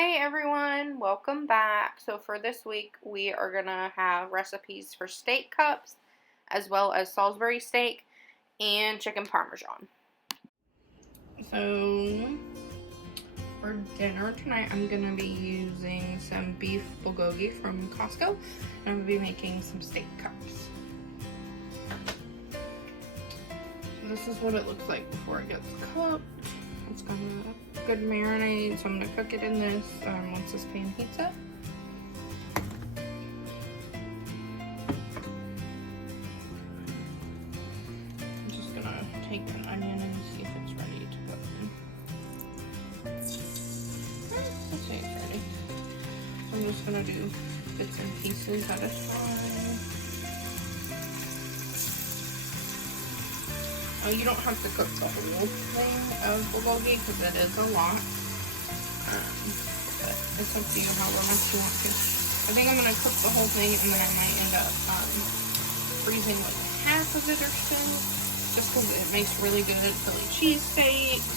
Hey everyone, welcome back. So for this week, we are going to have recipes for steak cups, as well as Salisbury steak and chicken parmesan. So for dinner tonight, I'm going to be using some beef bulgogi from Costco, and I'm going to be making some steak cups. So this is what it looks like before it gets cooked. It's got a good marinade, so I'm going to cook it in this once this pan heats up. I'm just going to take an onion and see if it's ready to cook. Let's say it's ready. So I'm just going to do bits and pieces at a time. You don't have to cook the whole thing of bulgogi because it is a lot, but it's up to you however much you want to. I think I'm going to cook the whole thing, and then I might end up freezing like half of it or so, just because it makes really good Philly cheesesteaks,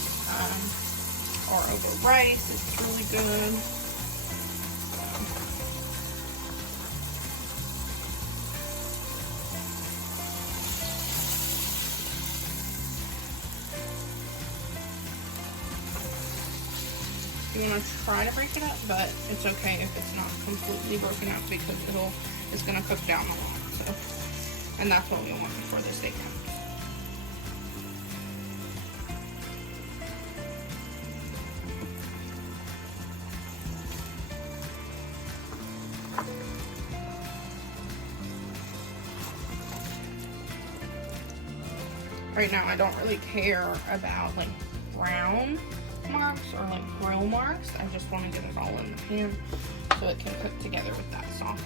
or over rice. It's really good. You want to try to break it up, but it's okay if it's not completely broken up because it's going to cook down a lot. So, and that's what we want before the steak comes. Right now, I don't really care about like brown marks or like grill marks. I just want to get it all in the pan so it can cook together with that sauce.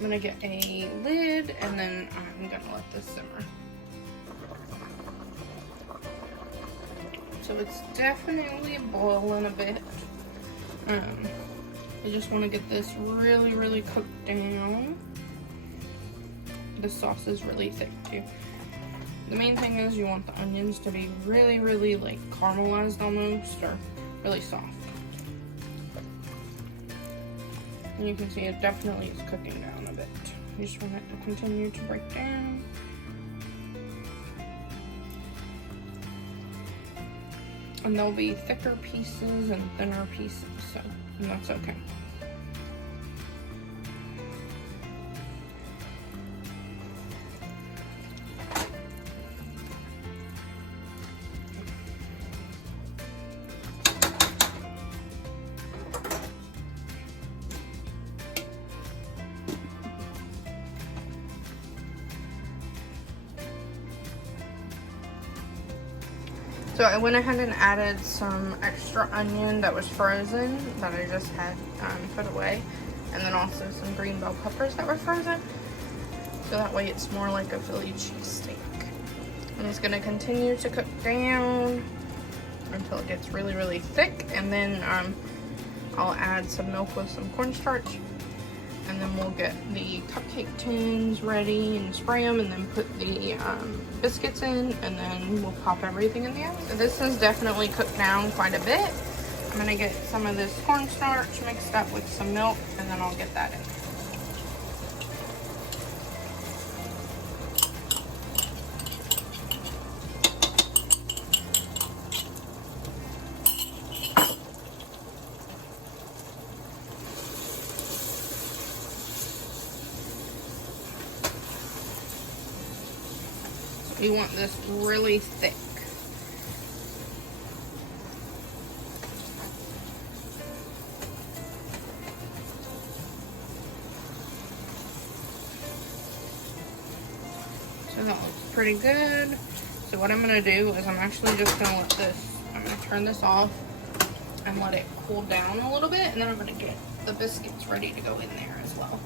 I'm gonna get a lid, and then I'm gonna let this simmer. So it's definitely boiling a bit. I just want to get this really, really cooked down. The sauce is really thick too. The main thing is you want the onions to be really, really like caramelized almost, or really soft. And you can see it definitely is cooking down a bit. You just want it to continue to break down. And there'll be thicker pieces and thinner pieces, and that's okay. So I went ahead and added some extra onion that was frozen that I just had put away, and then also some green bell peppers that were frozen, so that way it's more like a Philly cheesesteak. And it's going to continue to cook down until it gets really, really thick, and then I'll add some milk with some cornstarch, and then we'll get the cupcake tins ready and spray them, and then put the biscuits in, and then we'll pop everything in the oven. So this has definitely cooked down quite a bit. I'm gonna get some of this cornstarch mixed up with some milk, and then I'll get that in. You want this really thick. So that looks pretty good. So what I'm going to do is I'm actually just going to I'm going to turn this off and let it cool down a little bit, and then I'm going to get the biscuits ready to go in there as well.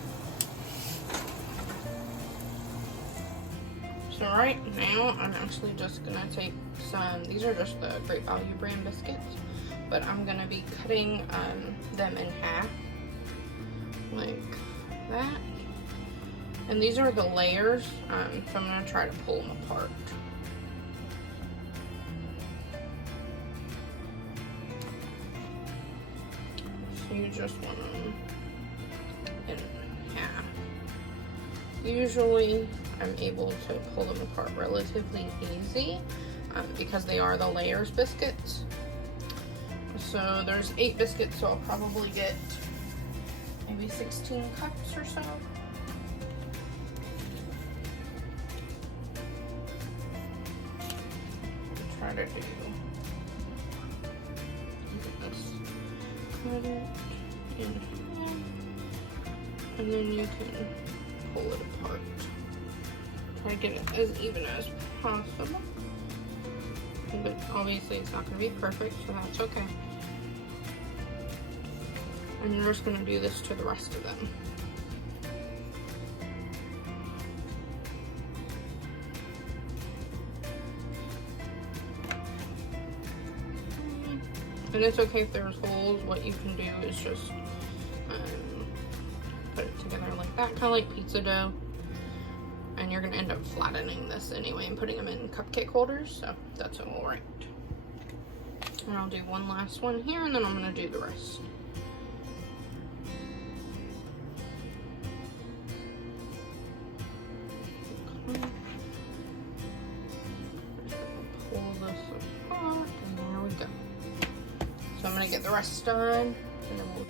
So right now, I'm actually just gonna take some, these are just the Great Value brand biscuits, but I'm gonna be cutting them in half, like that. And these are the layers, so I'm gonna try to pull them apart. So you just want them in half. Usually, I'm able to pull them apart relatively easy because they are the layers biscuits. So there's 8 biscuits, so I'll probably get maybe 16 cups or so. I'll try to do this. Cut it in half, and then you can pull it apart. Try to get it as even as possible. But obviously it's not going to be perfect, so that's okay. And you're just going to do this to the rest of them. And it's okay if there's holes. What you can do is just put it together like that, kind of like pizza dough. And you're going to end up flattening this anyway and putting them in cupcake holders, so that's all right. And I'll do one last one here, and then I'm going to do the rest. Pull this apart, and there we go. So I'm going to get the rest done, and then we'll...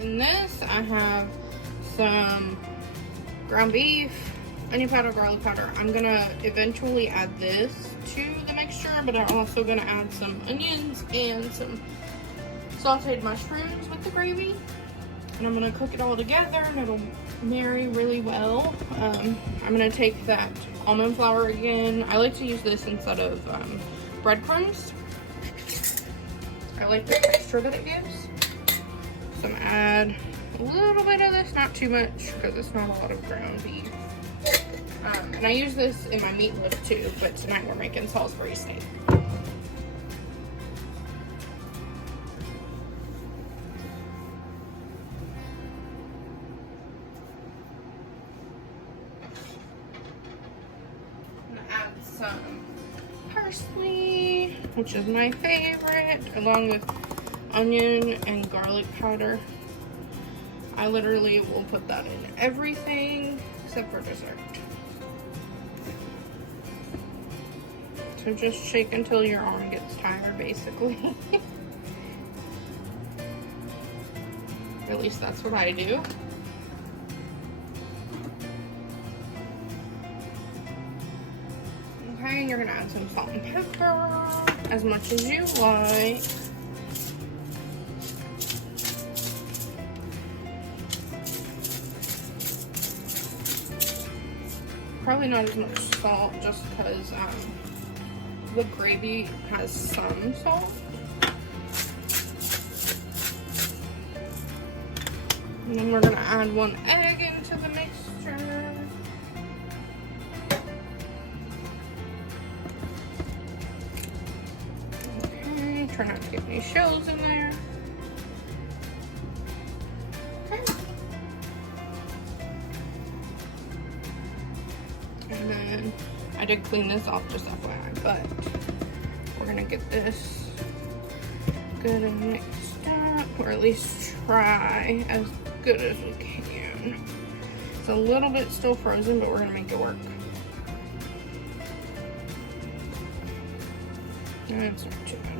In this, I have some ground beef, onion powder, garlic powder. I'm gonna eventually add this to the mixture, but I'm also gonna add some onions and some sauteed mushrooms with the gravy. And I'm gonna cook it all together, and it'll marry really well. I'm gonna take that almond flour again. I like to use this instead of breadcrumbs. I like the texture that it gives. So I'm gonna add a little bit of this, not too much, because it's not a lot of ground beef. And I use this in my meatloaf too, but tonight we're making Salisbury steak. I'm gonna add some parsley, which is my favorite, along with onion and garlic powder. I literally will put that in everything except for dessert. So just shake until your arm gets tired, basically. At least that's what I do. Okay, and you're gonna add some salt and pepper, as much as you like. Probably not as much salt, just because the gravy has some salt. And then we're gonna add 1 egg into the mixture. Okay, try not to get any shells in there. And then I did clean this off, just FYI, but we're gonna get this good and mixed up, or at least try as good as we can. It's a little bit still frozen, but we're gonna make it work. That's not too bad.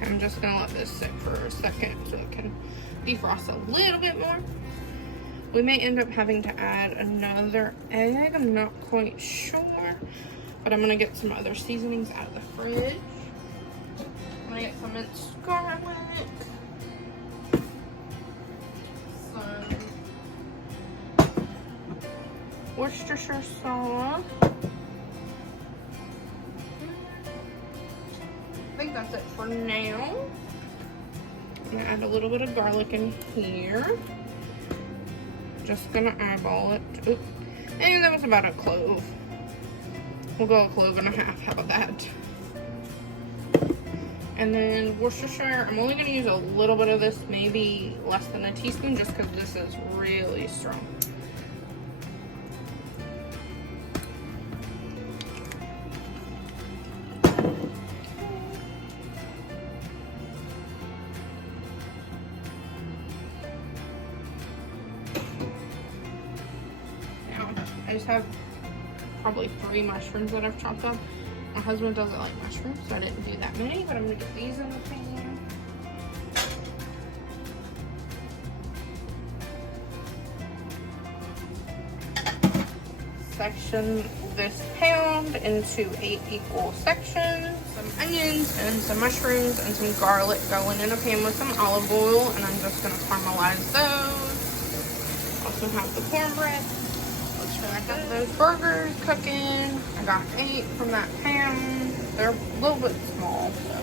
I'm just gonna let this sit for a second so it can defrost a little bit more. We may end up having to add another egg. I'm not quite sure, but I'm gonna get some other seasonings out of the fridge. I'm gonna get some minced garlic, some Worcestershire sauce. I think that's it for now. I'm gonna add a little bit of garlic in here. Just gonna eyeball it. Oop. And that was about a clove. We'll go a clove and a half. How about that? And then Worcestershire, I'm only gonna use a little bit of this, maybe less than a teaspoon, just because this is really strong. I just have probably 3 mushrooms that I've chopped up. My husband doesn't like mushrooms, so I didn't do that many, but I'm gonna get these in the pan. Section this pound into 8 equal sections. Some onions and some mushrooms and some garlic going in a pan with some olive oil, and I'm just gonna caramelize those. Also have the cornbread. I got those burgers cooking. I got 8 from that pan. They're a little bit small, so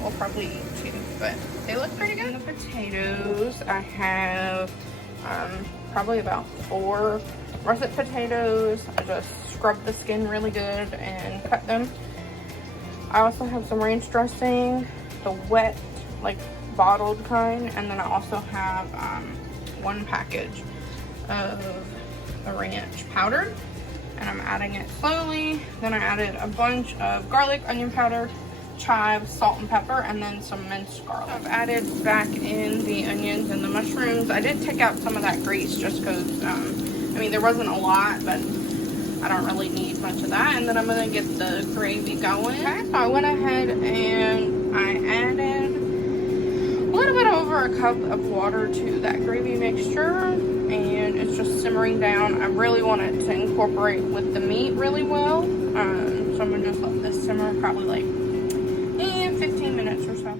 we'll probably eat 2, but they look pretty good. And the potatoes, I have probably about 4 russet potatoes. I just scrubbed the skin really good and cut them. I also have some ranch dressing, the wet, like bottled kind, and then I also have 1 package of the ranch powder, and I'm adding it slowly. Then I added a bunch of garlic, onion powder, chives, salt and pepper, and then some minced garlic. I've added back in the onions and the mushrooms. I did take out some of that grease just because, I mean, there wasn't a lot, but I don't really need much of that. And then I'm gonna get the gravy going. Okay, so I went ahead and I added a little bit over a cup of water to that gravy mixture, and it's just simmering down. I really want it to incorporate with the meat really well, so I'm gonna just let this simmer probably like 15 minutes or so.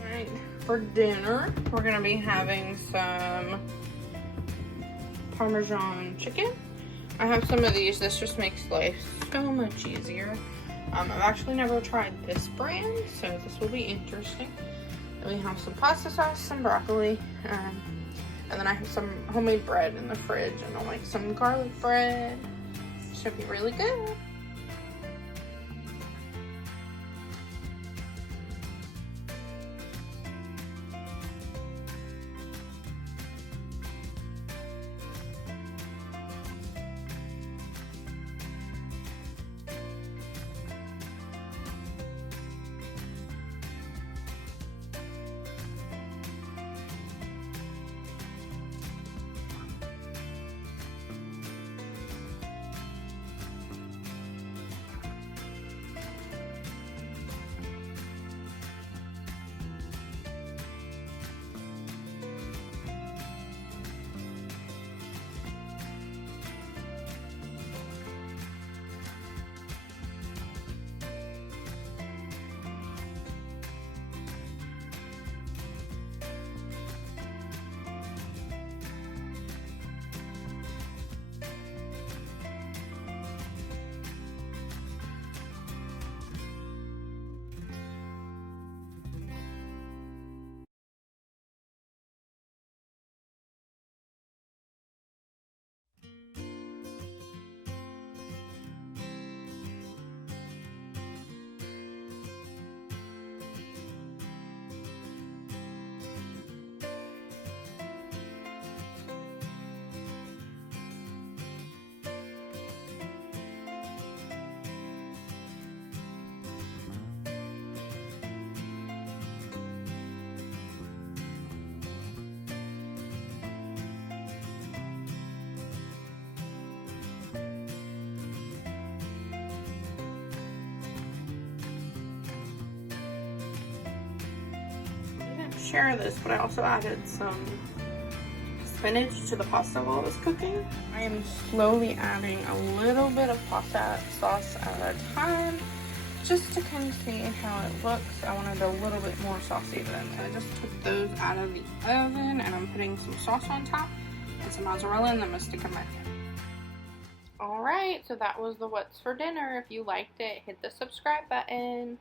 Alright, for dinner we're gonna be having some Parmesan chicken. I have some of these. This just makes life so much easier. I've actually never tried this brand, so this will be interesting. Then we have some pasta sauce, some broccoli, and then I have some homemade bread in the fridge, and I'll make some garlic bread. Should be really good. share this, but I also added some spinach to the pasta while I was cooking. I am slowly adding a little bit of pasta sauce at a time, just to kind of see how it looks. I wanted a little bit more saucy than that. I just took those out of the oven and I'm putting some sauce on top and some mozzarella, and then I'm gonna stick them back in. Alright, so that was the what's for dinner. If you liked it, hit the subscribe button.